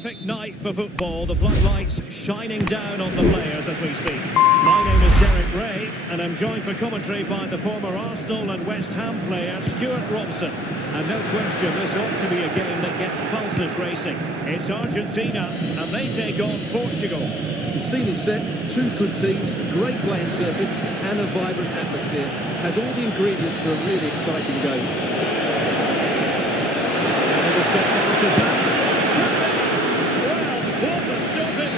perfect night for football. The floodlights shining down on the players as we speak. My name is Derek Ray, and I'm joined for commentary by the former Arsenal and West Ham player Stuart Robson. And no question, this ought to be a game that gets pulses racing. It's Argentina, and they take on Portugal. The scene is set, two good teams, great playing surface, and a vibrant atmosphere. Has all the ingredients for a really exciting game.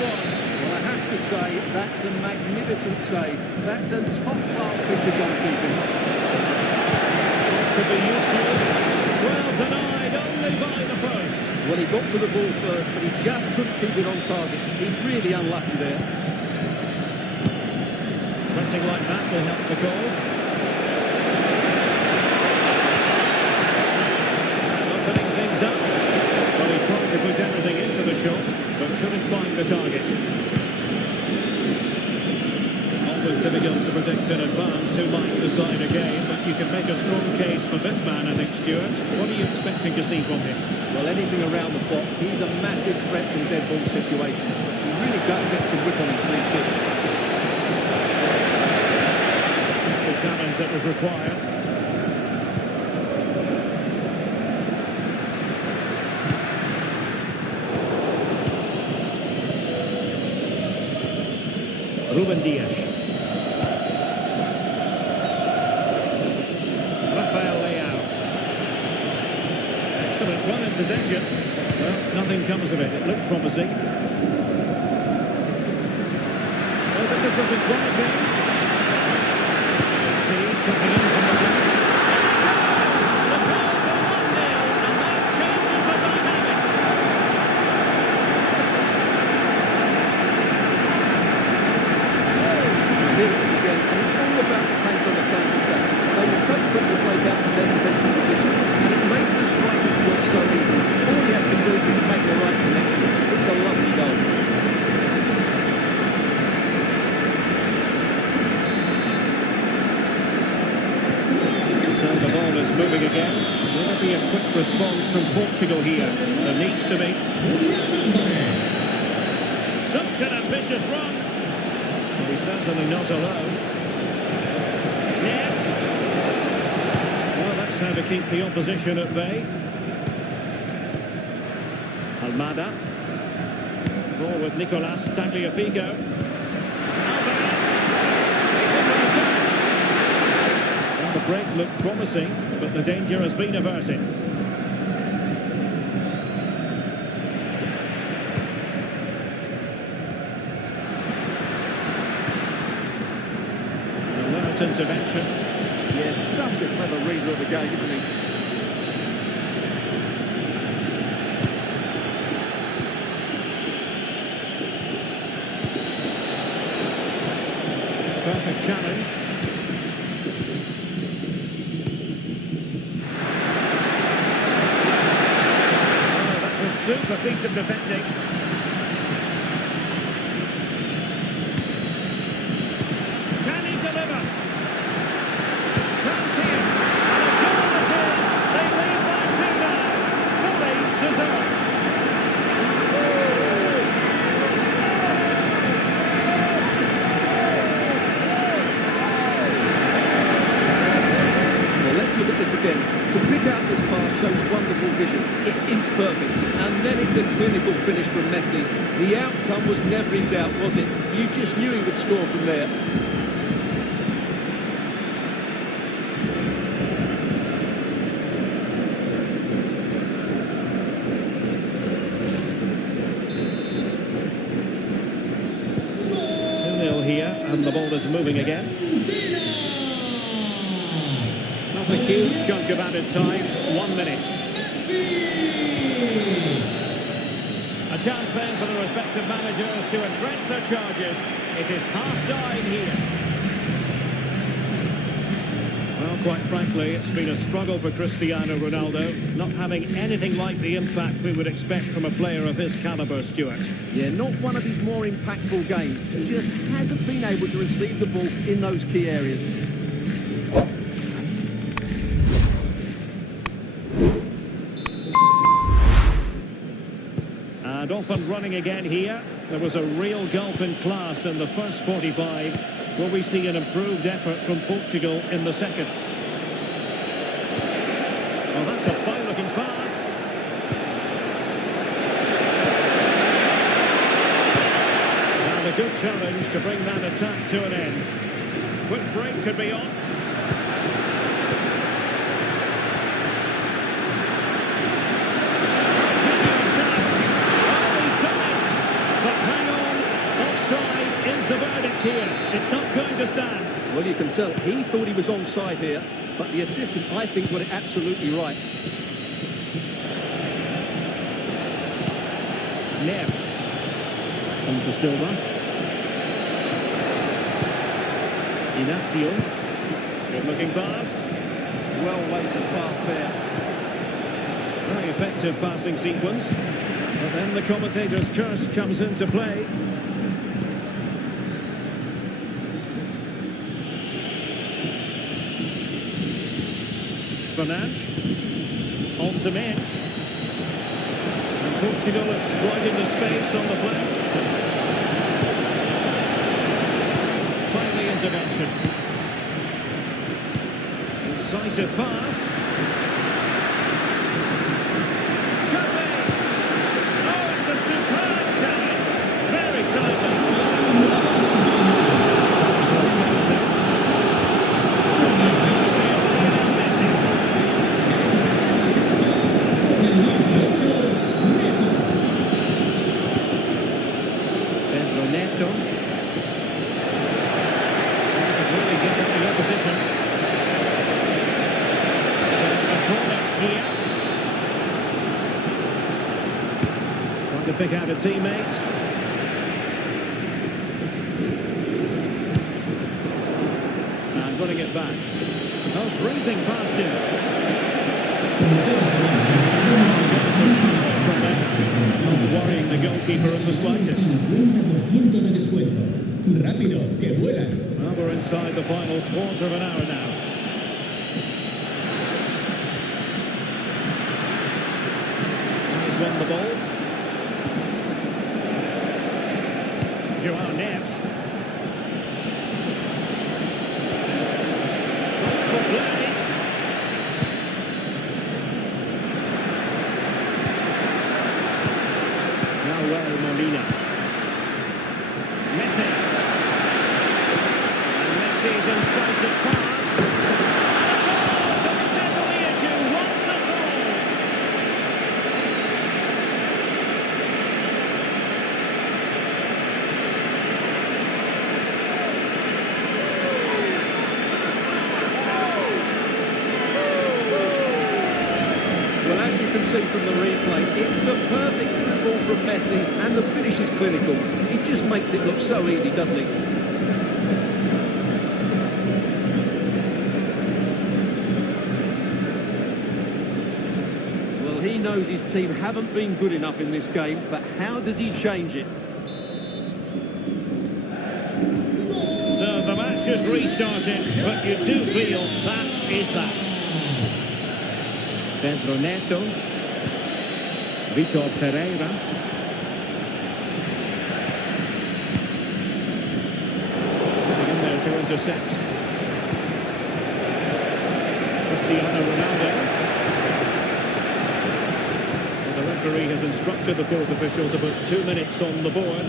Well, I have to say, that's a magnificent save. That's a top-class piece of goalkeeping. To be useful. Well denied only by the post. Well, he got to the ball first, but he just couldn't keep it on target. He's really unlucky there. Pressing like that will help the cause. Opening things up. Well, he tried to put everything into the shot, but couldn't find the target. Always difficult to predict in advance who might decide a game, but you can make a strong case for this man, I think, Stuart. What are you expecting to see from him? Well, anything around the box. He's a massive threat from dead ball situations. He really does get some whip on his free kicks. The challenge that was required. Ruben Dias. Excellent run in possession. Well, nothing comes of it. It looked promising. Well, this is looking promising. Let's see, touching in from the back. The goal for 1-0, and that changes the dynamic. Here it is again, and it's all about the pace on the counter-attack. They were so quick to break out from their defensive positions, and it makes the striker's job so easy. All he has to do is make the right connection. It's a lovely goal. So the ball is moving again. Will there be a quick response from Portugal here? There needs to be. Such an ambitious run. Well, he's certainly not alone. Yes. Well, that's how to keep the opposition at bay. Almada. Ball with Nicolas Tagliafico. Alvarez. Well, the break looked promising, but the danger has been averted. Alert intervention. Yes, such a clever reader of the game, isn't he? Perfect challenge. Oh, that's a super piece of defending. Can he deliver? Chance here. And a goal it is. They lead by 2 now. Fully deserved. Look at this again. To pick out this pass shows wonderful vision. It's inch perfect. And then it's a clinical finish from Messi. The outcome was never in doubt, was it? You just knew he would score from there. Here, and the ball is moving again. Not a huge chunk of added time, 1 minute. A chance then for the respective managers to address their charges. It is half-time here. Well, quite frankly, it's been a struggle for Cristiano Ronaldo, not having anything like the impact we would expect from a player of his calibre, Stuart. Yeah, not one of his more impactful games. He just hasn't been able to receive the ball in those key areas. And off and running again here. There was a real gulf in class in the first 45. Will we see an improved effort from Portugal in the second? Well, that's a fine-looking pass. And a good challenge to bring that attack to an end. Quick break could be on. The verdict here. It's not going to stand. Well, you can tell he thought he was onside here, but the assistant, I think, got it absolutely right. Neves. On to Silva. Inacio. Good-looking pass. Well-weighted pass there. Very effective passing sequence. But then the commentator's curse comes into play. Fernandes, on to Mensch, and Portugal exploiting the space on the flank. Timely intervention. Incisive pass. Could be. Oh, it's a superb challenge. Very timely. Really get at the opposition. A corner here. Trying to pick out a teammate. And running it back. Oh, breezing past him. From there. Not worrying the goalkeeper in the slightest. Rápido, que vuelan. Well, we're inside the final quarter of an hour now. He's won the ball. Joao Neves. Good play. Now Molina. Messi. Messi's incisive pass. And a goal to settle the issue once and for all. Well, as you can see from the replay, it's the perfect football from Messi, and the finish is clinical. He just makes it look so easy, doesn't he? He knows his team haven't been good enough in this game, but how does he change it? So the match has restarted, but you do feel that is that. Pedro Neto. Vitor Pereira. In there to intercept. Cristiano Ronaldo. The referee has instructed the court official to put 2 minutes on the board.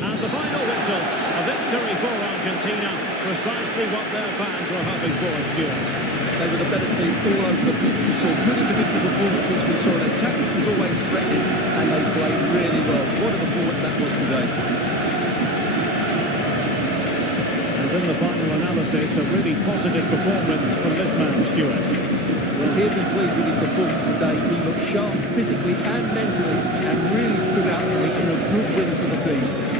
And the final whistle, a victory for Argentina, precisely what their fans were hoping for, Stuart. They were the better team all over the pitch. We saw good individual performances, we saw an attack which was always threatening, and they played really well. What a performance that was today. And in the final analysis, a really positive performance from this man, Stuart. Well, he'd been pleased with his performance today. He looked sharp physically and mentally, and really stood out for me in a good win for the team.